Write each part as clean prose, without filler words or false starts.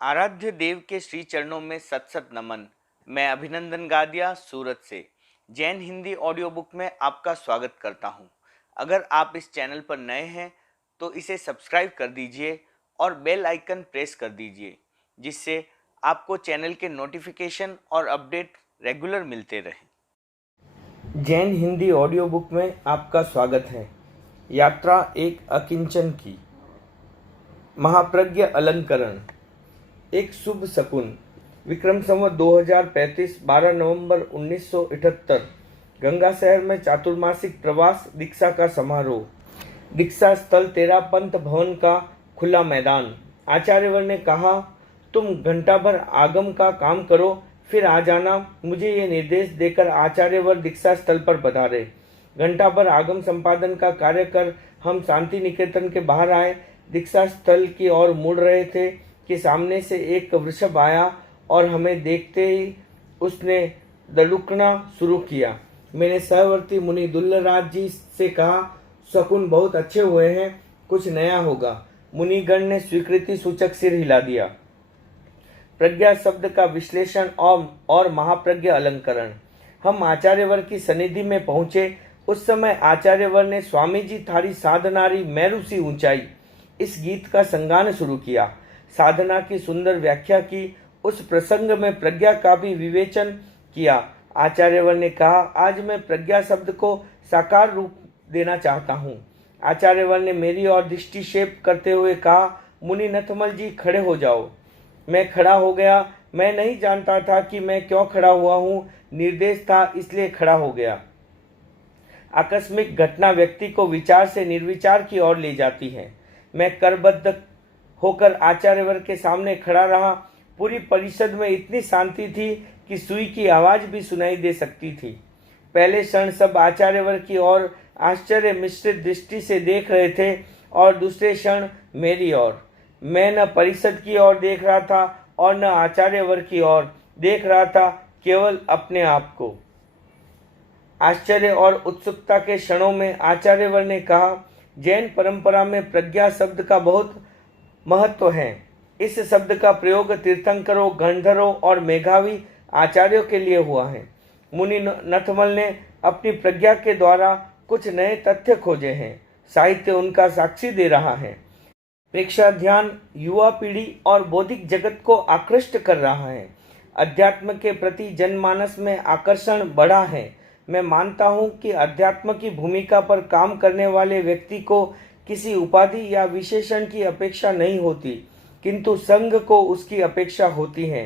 आराध्य देव के श्री चरणों में सत सत नमन। मैं अभिनंदन गादिया सूरत से जैन हिंदी ऑडियो बुक में आपका स्वागत करता हूं। अगर आप इस चैनल पर नए हैं तो इसे सब्सक्राइब कर दीजिए और बेल आइकन प्रेस कर दीजिए, जिससे आपको चैनल के नोटिफिकेशन और अपडेट रेगुलर मिलते रहें। जैन हिंदी ऑडियो बुक में आपका स्वागत है। यात्रा एक अकिंचन की। महाप्रज्ञ अलंकरण। एक शुभ शकुन। विक्रम संवत 2035 12 नवंबर 1978। गंगा शहर में चातुर्मासिक प्रवास दीक्षा का समारोह। दीक्षा स्थल तेरा पंथ भवन का खुला मैदान। आचार्यवर ने कहा, तुम घंटा भर आगम का काम करो, फिर आ जाना। मुझे ये निर्देश देकर आचार्यवर दीक्षा स्थल पर पधारे। घंटा भर आगम संपादन का कार्य कर हम शांति निकेतन के बाहर आए। दीक्षा स्थल की ओर मुड़ रहे थे कि सामने से एक वृषभ आया और हमें देखते ही उसने दड़ुकना शुरू किया। मैंने सहवर्ती मुनि दुल्लराज जी से कहा, शकुन बहुत अच्छे हुए हैं, कुछ नया होगा। मुनिगण ने स्वीकृति सूचक सिर हिला दिया। प्रज्ञा शब्द का विश्लेषण और महाप्रज्ञ अलंकरण। हम आचार्यवर की सनिधि में पहुंचे। उस समय आचार्यवर ने स्वामी जी थारी साधनारी मैरू सी ऊंचाई इस गीत का संगान शुरू किया। साधना की सुंदर व्याख्या की। उस प्रसंग में प्रज्ञा का भी विवेचन किया। आचार्यवर ने कहा, आज मैं प्रज्ञा शब्द को साकार रूप देना चाहता हूँ। आचार्यवर ने मेरी ओर दृष्टिक्षेप करते हुए कहा, मुनि नथमल जी खड़े हो जाओ। मैं खड़ा हो गया। मैं नहीं जानता था कि मैं क्यों खड़ा हुआ हूँ। निर्देश था इसलिए खड़ा हो गया। आकस्मिक घटना व्यक्ति को विचार से निर्विचार की ओर ले जाती है। मैं करबद्ध होकर आचार्यवर के सामने खड़ा रहा। पूरी परिषद में इतनी शांति थी कि सुई की आवाज भी सुनाई दे सकती थी। पहले क्षण सब आचार्यवर की ओर आश्चर्य मिश्रित दृष्टि से देख रहे थे और दूसरे क्षण मेरी ओर। मैं न परिषद की ओर देख रहा था और न आचार्यवर की ओर देख रहा था, केवल अपने आप को। आश्चर्य और उत्सुकता के क्षणों में आचार्यवर ने कहा, जैन परंपरा में प्रज्ञा शब्द का बहुत महत्व है। इस शब्द का प्रयोग तीर्थंकरों, गणधरों और मेधावी आचार्यों के लिए हुआ है। मुनि नथमल ने अपनी प्रज्ञा के द्वारा कुछ नए तथ्य खोजे हैं। साहित्य उनका साक्षी दे रहा है। प्रेक्षा ध्यान युवा पीढ़ी और बौद्धिक जगत को आकृष्ट कर रहा है। अध्यात्म के प्रति जनमानस में आकर्षण बढ़ा है। मैं मानता हूं कि अध्यात्म की भूमिका पर काम करने वाले व्यक्ति को किसी उपाधि या विशेषण की अपेक्षा नहीं होती, किंतु संघ को उसकी अपेक्षा होती है।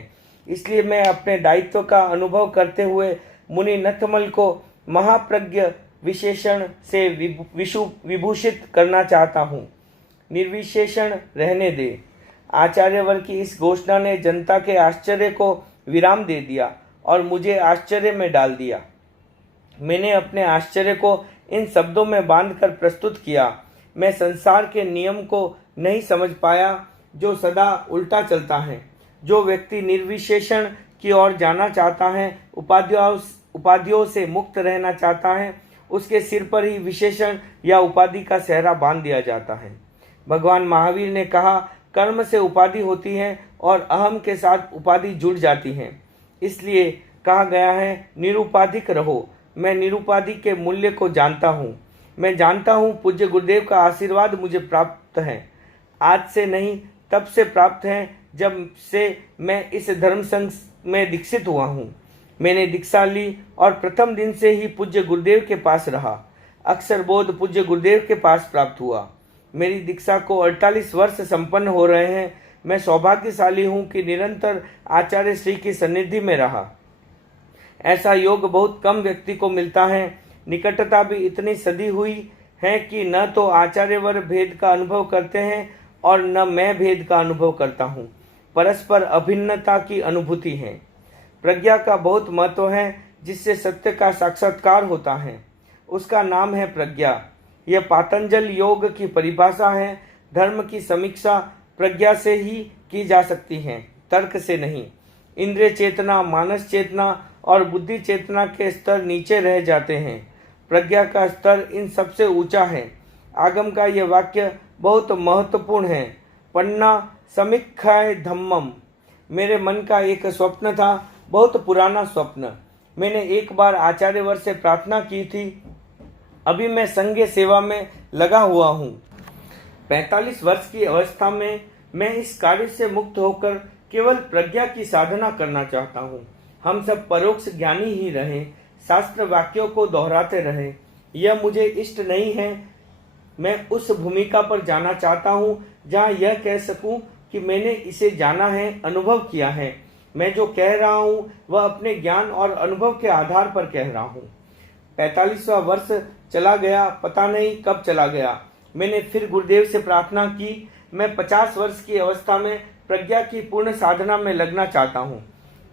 इसलिए मैं अपने दायित्व का अनुभव करते हुए मुनि नथमल को महाप्रज्ञ विशेषण से विभूषित करना चाहता हूँ। निर्विशेषण रहने दे। आचार्यवर की इस घोषणा ने जनता के आश्चर्य को विराम दे दिया और मुझे आश्चर्य में डाल दिया। मैंने अपने आश्चर्य को इन शब्दों में बांधकर प्रस्तुत किया। मैं संसार के नियम को नहीं समझ पाया जो सदा उल्टा चलता है। जो व्यक्ति निर्विशेषण की ओर जाना चाहता है, उपाधियों से मुक्त रहना चाहता है, उसके सिर पर ही विशेषण या उपाधि का सेहरा बांध दिया जाता है। भगवान महावीर ने कहा, कर्म से उपाधि होती है और अहम के साथ उपाधि जुड़ जाती है। इसलिए कहा गया है, निरुपाधिक रहो। मैं निरुपाधि के मूल्य को जानता हूँ। मैं जानता हूँ पूज्य गुरुदेव का आशीर्वाद मुझे प्राप्त है। आज से नहीं, तब से प्राप्त है जब से मैं इस धर्म संघ में दीक्षित हुआ हूँ। मैंने दीक्षा ली और प्रथम दिन से ही पूज्य गुरुदेव के पास रहा। अक्षर बोध पूज्य गुरुदेव के पास प्राप्त हुआ। मेरी दीक्षा को 48 वर्ष संपन्न हो रहे हैं। मैं सौभाग्यशाली हूँ कि निरंतर आचार्य श्री की सन्निधि में रहा। ऐसा योग बहुत कम व्यक्ति को मिलता है। निकटता भी इतनी सदी हुई है कि न तो आचार्यवर भेद का अनुभव करते हैं और न मैं भेद का अनुभव करता हूँ। परस्पर अभिन्नता की अनुभूति है। प्रज्ञा का बहुत महत्व है, जिससे सत्य का साक्षात्कार होता है। उसका नाम है प्रज्ञा। यह पातंजल योग की परिभाषा है। धर्म की समीक्षा प्रज्ञा से ही की जा सकती है, तर्क से नहीं। इंद्रिय चेतना, मानस चेतना और बुद्धि चेतना के स्तर नीचे रह जाते हैं। प्रज्ञा का स्तर इन सबसे ऊंचा है। आगम का यह वाक्य बहुत महत्वपूर्ण है। पन्ना समीक्षाय धम्मम मेरे मन का एक स्वप्न था, बहुत पुराना स्वप्न। मैंने एक बार आचार्यवर से प्रार्थना की थी। अभी मैं संघ सेवा में लगा हुआ हूँ। 45 वर्ष की अवस्था में मैं इस कार्य से मुक्त होकर केवल प्रज्ञा की साधना करना चाहता हूँ। हम सब परोक्ष ज्ञानी ही रहें, शास्त्र वाक्यों को दोहराते रहें, यह मुझे इष्ट नहीं है। मैं उस भूमिका पर जाना चाहता हूँ जहाँ यह कह सकूँ कि मैंने इसे जाना है, अनुभव किया है। मैं जो कह रहा हूँ वह अपने ज्ञान और अनुभव के आधार पर कह रहा हूँ। 45वां वर्ष चला गया, पता नहीं कब चला गया। मैंने फिर गुरुदेव से प्रार्थना की। मैं 50 वर्ष की अवस्था में प्रज्ञा की पूर्ण साधना में लगना चाहता हूँ।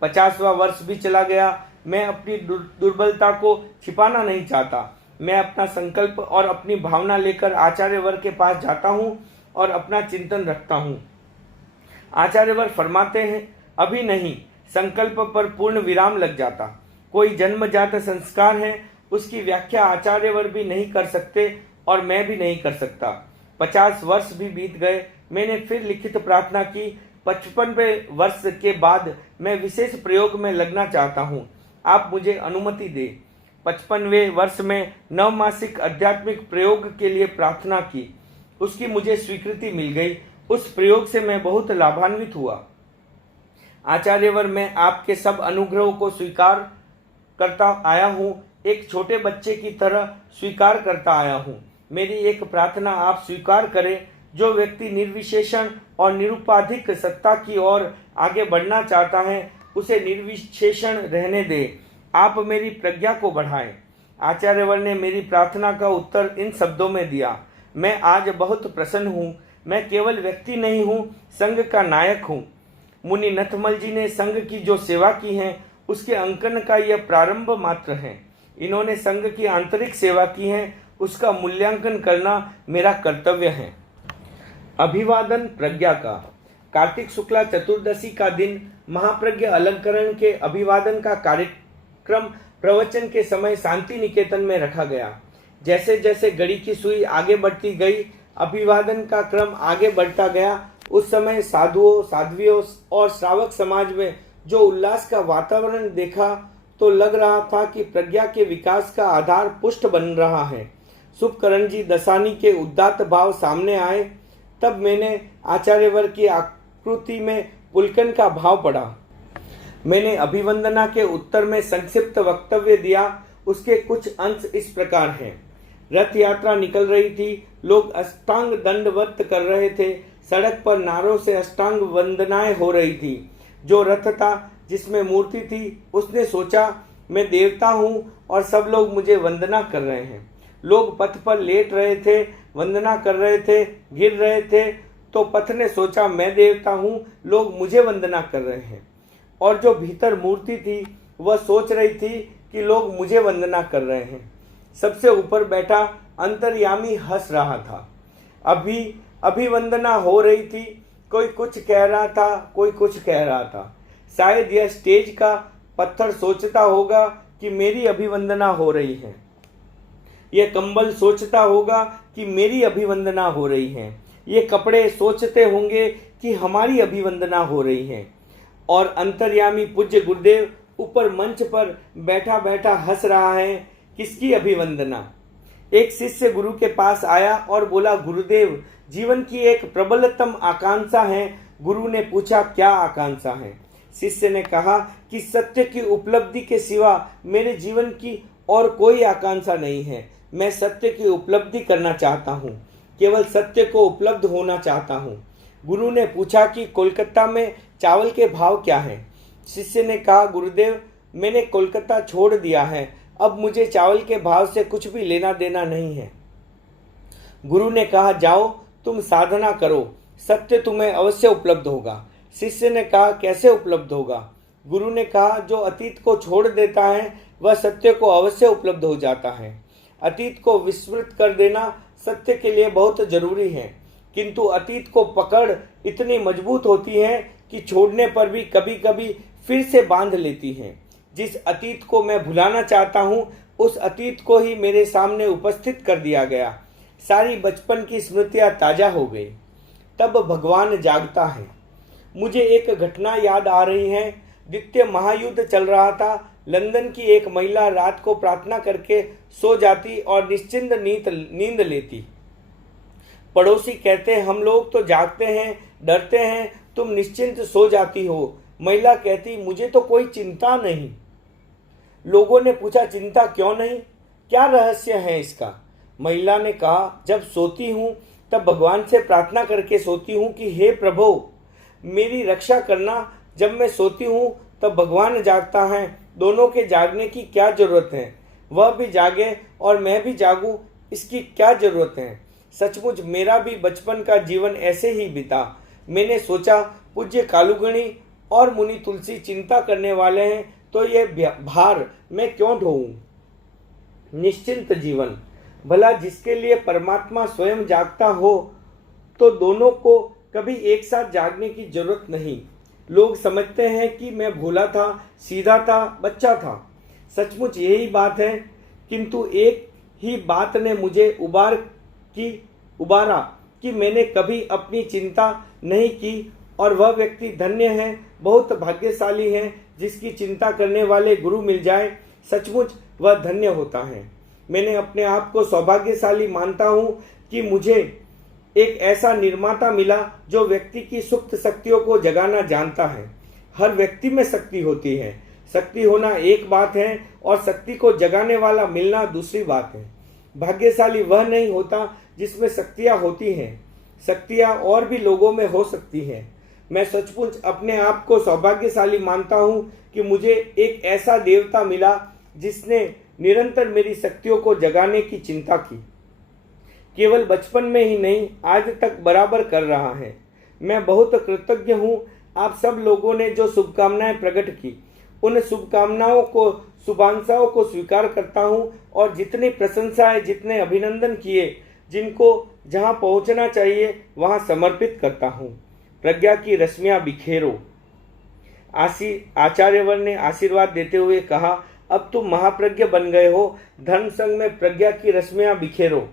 50वां वर्ष भी चला गया। मैं अपनी दुर्बलता को छिपाना नहीं चाहता। मैं अपना संकल्प और अपनी भावना लेकर आचार्यवर के पास जाता हूँ और अपना चिंतन रखता हूँ। आचार्यवर फरमाते हैं, अभी नहीं, संकल्प पर पूर्ण विराम लग जाता। कोई जन्मजात संस्कार है, उसकी व्याख्या आचार्यवर भी नहीं कर सकते और मैं भी नहीं कर सकता। 50 वर्ष भी बीत गए। मैंने फिर लिखित प्रार्थना की। 55वें वर्ष के बाद मैं विशेष प्रयोग में लगना चाहता हूँ, आप मुझे अनुमति दें। 55वें वर्ष में नवमासिक आध्यात्मिक प्रयोग के लिए प्रार्थना की। उसकी मुझे स्वीकृति मिल गई। उस प्रयोग से मैं बहुत लाभान्वित हुआ। आचार्यवर, मैं आपके सब अनुग्रहों को स्वीकार करता आया हूँ, एक छोटे बच्चे की तरह स्वीकार करता आया हूँ। मेरी एक प्रार्थना आप स्वीकार करें। जो व्यक्ति निर्विशेषण और निरुपाधिक सत्ता की ओर आगे बढ़ना चाहता है, उसे निर्विशेषण रहने दे। आप मेरी प्रज्ञा को बढ़ाएं। आचार्यवर ने मेरी प्रार्थना का उत्तर इन शब्दों में दिया, मैं आज बहुत प्रसन्न हूँ। मैं केवल व्यक्ति नहीं हूँ, संघ का नायक हूँ। मुनि नथमल जी ने संघ की जो सेवा की है, उसके अंकन का यह प्रारंभ मात्र है। इन्होंने संघ की आंतरिक सेवा की है, उसका मूल्यांकन करना मेरा कर्तव्य है। अभिवादन प्रज्ञा का। कार्तिक शुक्ला चतुर्दशी का दिन महाप्रज्ञ अलंकरण के अभिवादन का कार्यक्रम प्रवचन के समय शांति निकेतन में रखा गया। जैसे जैसे घड़ी की सुई आगे बढ़ती गई, अभिवादन का क्रम आगे बढ़ता गया। उस समय साधुओं, साध्वियों और श्रावक समाज में जो उल्लास का वातावरण देखा तो लग रहा था कि प्रज्ञा के विकास का आधार पुष्ट बन रहा है। शुभकरण जी दसानी के उदात्त भाव सामने आए। तब मैंने आचार्यवर की आकृति में पुलकन का भाव पढ़ा। मैंने अभिवंदना के उत्तर में संक्षिप्त वक्तव्य दिया। उसके कुछ अंश इस प्रकार हैं। रथ यात्रा निकल रही थी, लोग अष्टांग दंडवत कर रहे थे। सड़क पर नारों से अष्टांग वंदनाएं हो रही थी। जो रथ था, जिसमें मूर्ति थी, उसने सोचा मैं देवता हूँ और सब लोग मुझे वंदना कर रहे हैं। लोग पथ पर लेट रहे थे, वंदना कर रहे थे, गिर रहे थे, तो पथ ने सोचा मैं देवता हूँ, लोग मुझे वंदना कर रहे हैं। और जो भीतर मूर्ति थी, वह सोच रही थी कि लोग मुझे वंदना कर रहे हैं। सबसे ऊपर बैठा अंतर्यामी हंस रहा था। अभिवंदना हो रही थी। कोई कुछ कह रहा था, कोई कुछ कह रहा था। शायद यह स्टेज का पत्थर सोचता होगा कि मेरी अभिवंदना हो रही है। यह कंबल सोचता होगा कि मेरी अभिवंदना हो रही है। ये कपड़े सोचते होंगे कि हमारी अभिवंदना हो रही है। और अंतर्यामी पूज्य गुरुदेव ऊपर मंच पर बैठा बैठा हंस रहा है। किसकी अभिवंदना? एक शिष्य गुरु के पास आया और बोला, गुरुदेव, जीवन की एक प्रबलतम आकांक्षा है। गुरु ने पूछा, क्या आकांक्षा है? शिष्य ने कहा कि सत्य की उपलब्धि के सिवा मेरे जीवन की और कोई आकांक्षा नहीं है। मैं सत्य की उपलब्धि करना चाहता हूँ, केवल सत्य को उपलब्ध होना चाहता हूँ। गुरु ने पूछा कि कोलकाता में चावल के भाव क्या हैं? शिष्य ने कहा, गुरुदेव, मैंने कोलकाता छोड़ दिया है, अब मुझे चावल के भाव से कुछ भी लेना देना नहीं है। गुरु ने कहा, जाओ तुम साधना करो, सत्य तुम्हें अवश्य उपलब्ध होगा। शिष्य ने कहा, कैसे उपलब्ध होगा? गुरु ने कहा, जो अतीत को छोड़ देता है वह सत्य को अवश्य उपलब्ध हो जाता है। अतीत को विस्मृत कर देना सत्य के लिए बहुत जरूरी है, किंतु अतीत को पकड़ इतनी मजबूत होती है कि छोड़ने पर भी कभी कभी फिर से बांध लेती है। जिस अतीत को मैं भुलाना चाहता हूँ, उस अतीत को ही मेरे सामने उपस्थित कर दिया गया। सारी बचपन की स्मृतियाँ ताजा हो गई। तब भगवान जागता है। मुझे एक घटना याद आ रही है। द्वितीय महायुद्ध चल रहा था। लंदन की एक महिला रात को प्रार्थना करके सो जाती और निश्चिंत नींद लेती। पड़ोसी कहते, हम लोग तो जागते हैं, डरते हैं, तुम निश्चिंत सो जाती हो। महिला कहती, मुझे तो कोई चिंता नहीं। लोगों ने पूछा, चिंता क्यों नहीं, क्या रहस्य है इसका? महिला ने कहा, जब सोती हूँ तब भगवान से प्रार्थना करके सोती हूँ कि हे प्रभु मेरी रक्षा करना। जब मैं सोती हूँ तब भगवान जागता है। दोनों के जागने की क्या जरूरत है? वह भी जागे और मैं भी जागूं, इसकी क्या जरूरत है? सचमुच मेरा भी बचपन का जीवन ऐसे ही बीता। मैंने सोचा, पूज्य कालूगणी और मुनि तुलसी चिंता करने वाले हैं तो ये भार मैं क्यों ढोऊं। निश्चिंत जीवन, भला जिसके लिए परमात्मा स्वयं जागता हो तो दोनों को कभी एक साथ जागने की जरूरत नहीं। लोग समझते हैं कि मैं भोला था, सीधा था, बच्चा था। सचमुच यही बात है, किंतु एक ही बात ने मुझे उबारा कि मैंने कभी अपनी चिंता नहीं की, और वह व्यक्ति धन्य है, बहुत भाग्यशाली है जिसकी चिंता करने वाले गुरु मिल जाए। सचमुच वह धन्य होता है। मैंने अपने आप को सौभाग्यशाली मानता हूँ कि मुझे एक ऐसा निर्माता मिला जो व्यक्ति की सुप्त शक्तियों को जगाना जानता है। हर व्यक्ति में शक्ति होती है। शक्ति होना एक बात है और शक्ति को जगाने वाला मिलना दूसरी बात है। भाग्यशाली वह नहीं होता जिसमें शक्तियाँ होती हैं। शक्तियाँ और भी लोगों में हो सकती हैं। मैं सचमुच अपने आप को सौभाग्यशाली मानता हूँ कि मुझे एक ऐसा देवता मिला जिसने निरंतर मेरी शक्तियों को जगाने की चिंता की। केवल बचपन में ही नहीं, आज तक बराबर कर रहा है। मैं बहुत कृतज्ञ हूँ आप सब लोगों ने जो शुभकामनाएं प्रकट की। उन शुभकामनाओं को, शुभांशाओं को स्वीकार करता हूँ और जितनी प्रशंसाएं, जितने अभिनंदन किए, जिनको जहाँ पहुँचना चाहिए वहाँ समर्पित करता हूँ। प्रज्ञा की रश्मियाँ बिखेरो। आचार्यवर ने आशीर्वाद देते हुए कहा, अब तुम महाप्रज्ञ बन गए हो, धर्म संघ में प्रज्ञा की रश्मियाँ बिखेरो।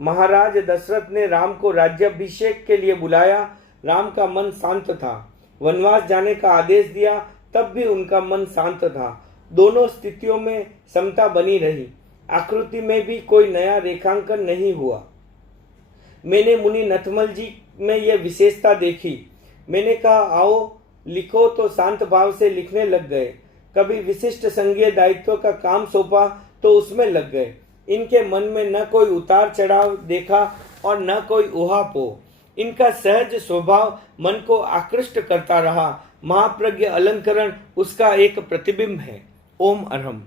महाराज दशरथ ने राम को राज्याभिषेक के लिए बुलाया। राम का मन शांत था। वनवास जाने का आदेश दिया, तब भी उनका मन शांत था। दोनों स्थितियों में समता बनी रही। आकृति में भी कोई नया रेखांकन नहीं हुआ। मैंने मुनि नथमल जी में यह विशेषता देखी। मैंने कहा, आओ लिखो, तो शांत भाव से लिखने लग गए। कभी विशिष्ट संघीय दायित्व का काम सौंपा तो उसमें लग गए। इनके मन में न कोई उतार चढ़ाव देखा और न कोई ऊहापोह। इनका सहज स्वभाव मन को आकृष्ट करता रहा। महाप्रज्ञ अलंकरण उसका एक प्रतिबिंब है। ओम अरहम।